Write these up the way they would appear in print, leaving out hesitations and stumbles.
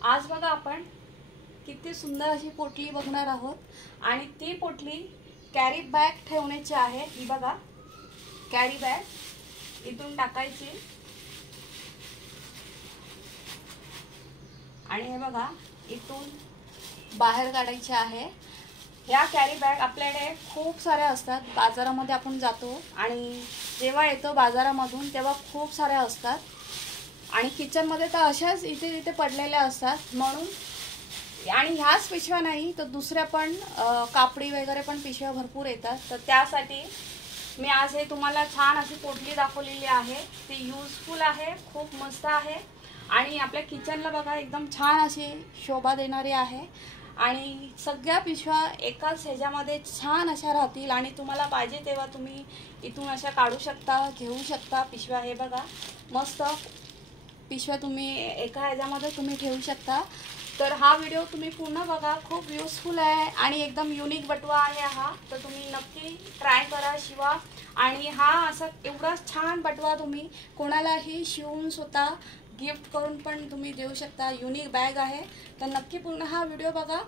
आज बघा आपण किती सुंदर अशी पोटली बघणार आहोत आणि ती पोटली कॅरी बॅग ठेवण्याची आहे। ही बघा कॅरी बॅग इथून टाकायची आणि हे बघा इथून बाहेर काढायची आहे। या कॅरी बॅग आपल्याकडे खूप साऱ्या असतात, बाजारामध्ये आपण जातो आणि जेव्हा येतो बाजारामधून तेव्हा खूप साऱ्या असतात आणि किचनमध्ये तर अशाच इथे तिथे पडलेल्या असतात। म्हणून आणि ह्याच पिशव्या नाही तर दुसऱ्या पण कापडी वगैरे पण पिशव्या भरपूर येतात। तर त्यासाठी मी आज हे तुम्हाला छान अशी पोटली दाखवलेली आहे। ती यूजफुल आहे, खूप मस्त आहे आणि आपल्या किचनला बघा एकदम छान अशी शोभा देणारी आहे आणि सगळ्या पिशव्या एकाच ह्याच्यामध्ये छान अशा राहतील आणि तुम्हाला पाहिजे तेव्हा तुम्ही इथून अशा काढू शकता, घेऊ शकता पिशव्या। हे बघा मस्त पिशव्या तुम्ही एका ह्याच्यामध्ये तुम्ही ठेवू शकता। तर हा व्हिडिओ तुम्ही पूर्ण बघा, खूप यूजफुल आहे आणि एकदम युनिक बटवा आहे हा। तर तुम्ही नक्की ट्राय करा, शिवा आणि हा असा एवढा छान बटवा तुम्ही कोणालाही शिवून स्वतः गिफ्ट करून पण तुम्ही देऊ शकता। युनिक बॅग आहे, तर नक्की पूर्ण हा व्हिडिओ बघा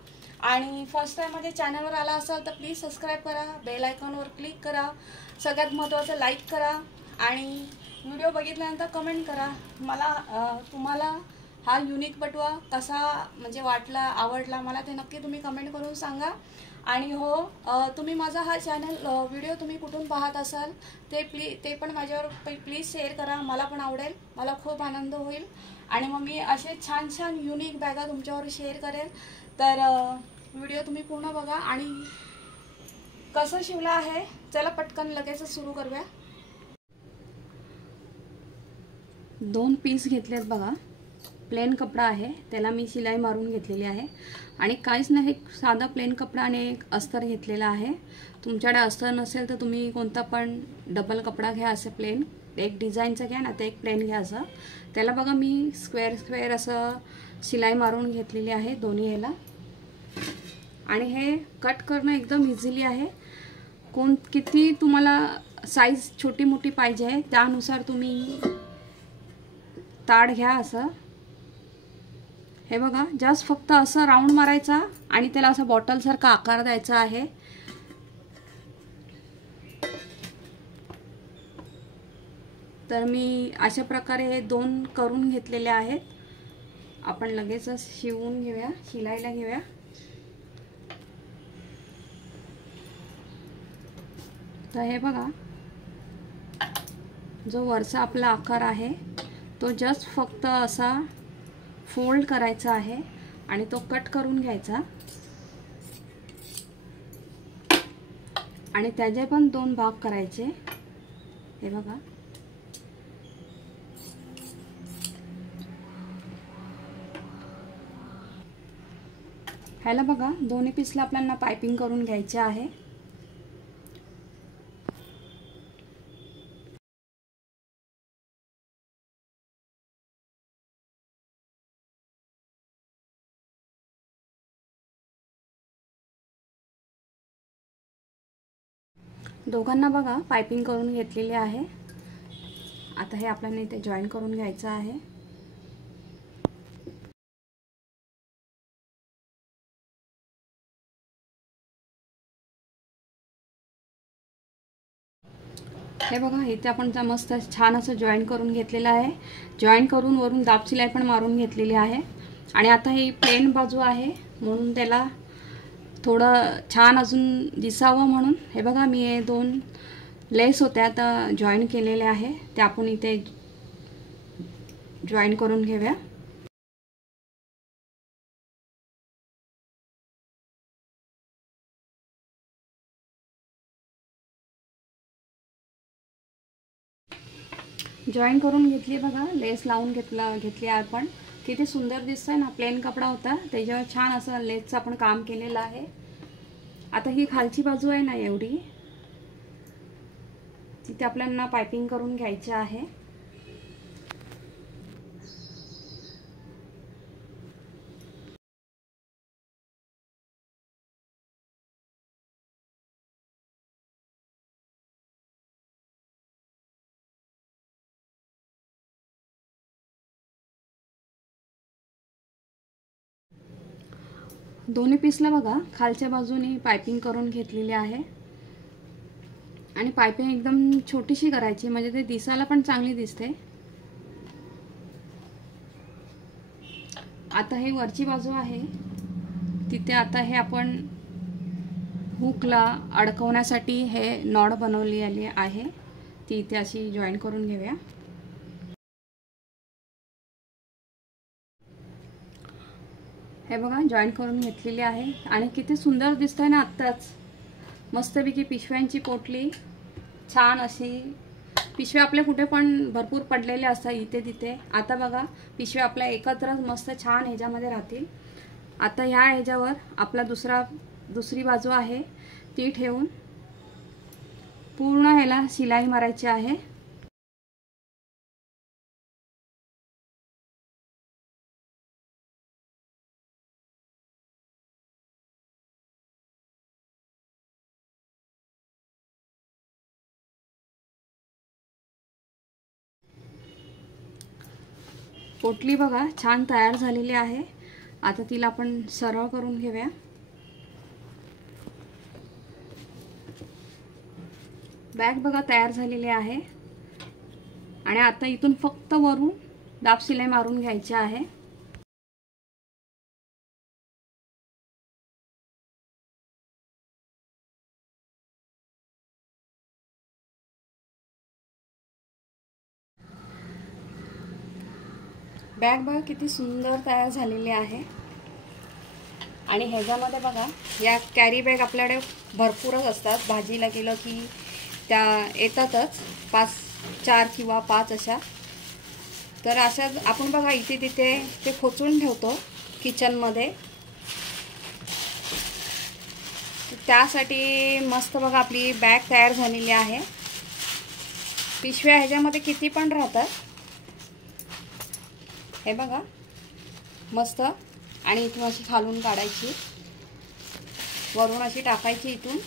आणि फर्स्ट टाइम माझ्या चॅनलवर आला असाल तर प्लीज सबस्क्राइब करा, बेल आयकॉनवर क्लिक करा, सगळ्यात महत्त्वाचं लाईक करा आणि व्हिडिओ बघितल्यानंतर कमेंट करा मला तुम्हाला हा युनिक बटवा कसा म्हणजे वाटला, आवडला मला ते नक्की तुम्ही कमेंट करून सांगा। आणि हो तुम्ही माझा हा चॅनल व्हिडिओ तुम्ही कुठून पाहत असाल ते पण माझ्यावर प्लीज शेअर करा, मला पण आवडेल, मला खूप आनंद होईल आणि मग मी असे छान छान युनिक बॅगा तुमच्यावर शेअर करेल। तर व्हिडिओ तुम्ही पूर्ण बघा आणि कसं शिवला आहे चला पटकन लगेच सुरू करूया। 2 पीस घेतलेत बघा, प्लेन कपडा आहे, त्याला मी शिलाई मारून घेतलेली आहे आणि काहीच नाही, साधा प्लेन कपडा आणि एक अस्तर घेतलेला आहे। तुमच्याकडे अस्तर नसेल तर तुम्ही कोणता पण डबल कपडा घ्या, असं प्लेन एक डिझाईनचं घ्या ना, ते एक प्लेन घ्या असं। त्याला बघा मी स्क्वेअर स्क्वेअर असं शिलाई मारून घेतलेली आहे दोन्ही ह्याला आणि हे कट करणं एकदम इझिली आहे। किती तुम्हाला साईज छोटी मोठी पाहिजे आहे त्यानुसार तुम्ही ताड घ्या असं। हे बघा जस्ट फक्त असं राऊंड मारायचा आणि त्याला असं बॉटल सारखा आकार द्यायचा आहे। तर मी अशा प्रकारे हे 2 करून घेतलेले आहेत। आपण लगेच शिवून घेऊया, शिलाईला घेऊया। तर हे बघा जो वरचा आपला आकार आहे तो जस्ट फक्त असा फोल्ड करायचा आहे आणि तो कट करून घ्यायचा आणि त्याचे पण 2 भाग करायचे। हे बघा ह्याला बघा दोन्ही पीसला आपल्याला पाइपिंग करून घ्यायचे आहे। दोघांना बघा पाइपिंग करून घेतलेली आहे। आता हे आपल्याला इथे जॉईन करून घ्यायचं आहे। हे बघा इथे आपण मस्त छान असं जॉईन करून घेतलेलं आहे। जॉईन करून वरून दाब शिलाई पण मारून घेतलेली आहे आणि आता ही प्लेन बाजू आहे म्हणून त्याला थोडं छान अजून दिसावं म्हणून हे बघा मी हे 2 लेस होत्या आता जॉईन केलेले आहे, ते आपण इथे जॉईन करून घेऊया। जॉईन करून घेतली बघा, लेस लावून घेतली आपण, किती सुंदर दिसतंय ना। प्लेन कपडा होता त्याच्यावर छान असं लेसचं आपण काम केलेलं आहे। आता ही खालची बाजू आहे ना एवढी, तिथे आपल्याला पाइपिंग करून घ्यायची आहे। दोन्ही पीसला बघा खालच्या बाजूने पायपिंग करून घेतलेली आहे आणि पायपिंग एकदम छोटीशी करायची म्हणजे ते दिसायला पण चांगली दिसते। आता हे वरची बाजू आहे तिथे आता हे आपण हुकला अडकवण्यासाठी हे नॉड बनवलेली आहे ती इथे अशी जॉईन करून घेऊया। हे बघा जॉईन करून घेतलेली आहे आणि किती सुंदर दिसतंय ना। आत्ताच मस्तपैकी पिशव्यांची पोटली छान अशी पिशव्या आपल्या कुठे पण भरपूर पडलेले असतात इथे तिथे। आता बघा पिशव्या आपल्या एकत्र मस्त छान ह्याच्यामध्ये राहतील। आता ह्या ह्याच्यावर आपला दुसरी बाजू आहे ती ठेवून पूर्ण ह्याला शिलाई मारायची आहे। पोटली बघा छान तयार झालेली आहे। आता तिला आपण सरळ करून घेऊया। बॅग बघा तयार झालेली आहे आणि आता इथून फक्त वरून दाब शिलाई मारून घ्यायची आहे। बॅग बघा किती सुंदर तयार झालेली आहे आणि ह्याच्यामध्ये बघा या कॅरी बॅग आपल्याकडे भरपूरच असतात। भाजीला गेलं की त्या येतातच 4 किंवा 5 अशा। तर अशा आपण बघा इथे तिथे ते खोचून ठेवतो किचनमध्ये। त्यासाठी मस्त बघा आपली बॅग तयार झालेली आहे। पिशव्या ह्याच्यामध्ये किती पण राहतात हे बघा मस्त। आणि इथून अशी खालून काढायची वरून अशी टाकायची इथून।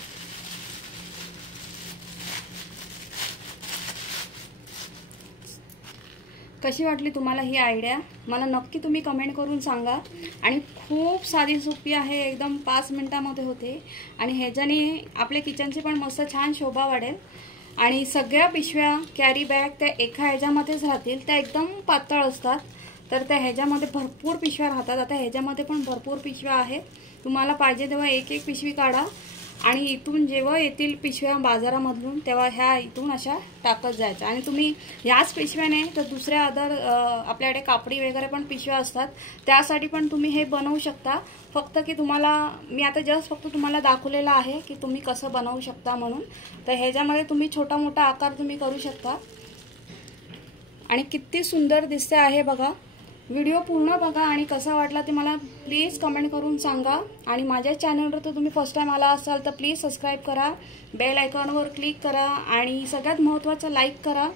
कशी वाटली तुम्हाला ही आयडिया मला नक्की तुम्ही कमेंट करून सांगा। आणि खूप साधी सोपी आहे एकदम 5 मिनिटांमध्ये होते आणि ह्याच्याने आपल्या किचनची पण मस्त छान शोभा वाढेल। आणि सगळ्या पिशव्या कॅरी बॅग त्या एका ह्याच्यामध्येच राहतील। त्या एकदम पातळ असतात तर त्या ह्याच्यामध्ये भरपूर पिशव्या राहतात। आता ह्याच्यामध्ये पण भरपूर पिशव्या आहेत। तुम्हाला पाहिजे तेव्हा एक एक पिशवी काढा आणि इथून जेव्हा येतील पिशव्या बाजारामधून तेव्हा ह्या इथून अशा टाकत जायच्या। आणि तुम्ही याच पिशव्याने तर दुसऱ्या आपल्याकडे कापडी वगैरे पण पिशव्या असतात त्यासाठी पण तुम्ही हे बनवू शकता। फक्त की तुम्हाला मी आता जस्ट फक्त तुम्हाला दाखवलेलं आहे की तुम्ही कसं बनवू शकता म्हणून। तर ह्याच्यामध्ये तुम्ही छोटा मोठा आकार तुम्ही करू शकता आणि किती सुंदर दिसते आहे बघा। व्हिडिओ पूर्ण बघा आणि कसा वाटला ते मला प्लीज कमेंट करून सांगा। आणि माझ्या चॅनलवर तर तुम्ही फर्स्ट टाइम आला असाल तर प्लीज सबस्क्राईब करा, बेल आयकॉनवर क्लिक करा आणि सगळ्यात महत्त्वाचं लाईक करा,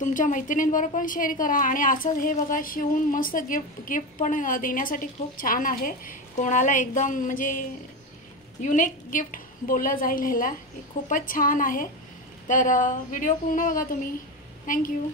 तुमच्या मैत्रिणींबरोबर पण शेअर करा। आणि असंच हे बघा शिवून मस्त गिफ्ट पण देण्यासाठी खूप छान आहे। कोणाला एकदम म्हणजे युनिक गिफ्ट बोललं जाईल ह्याला, खूपच छान आहे। तर व्हिडिओ पूर्ण बघा तुम्ही। थँक्यू।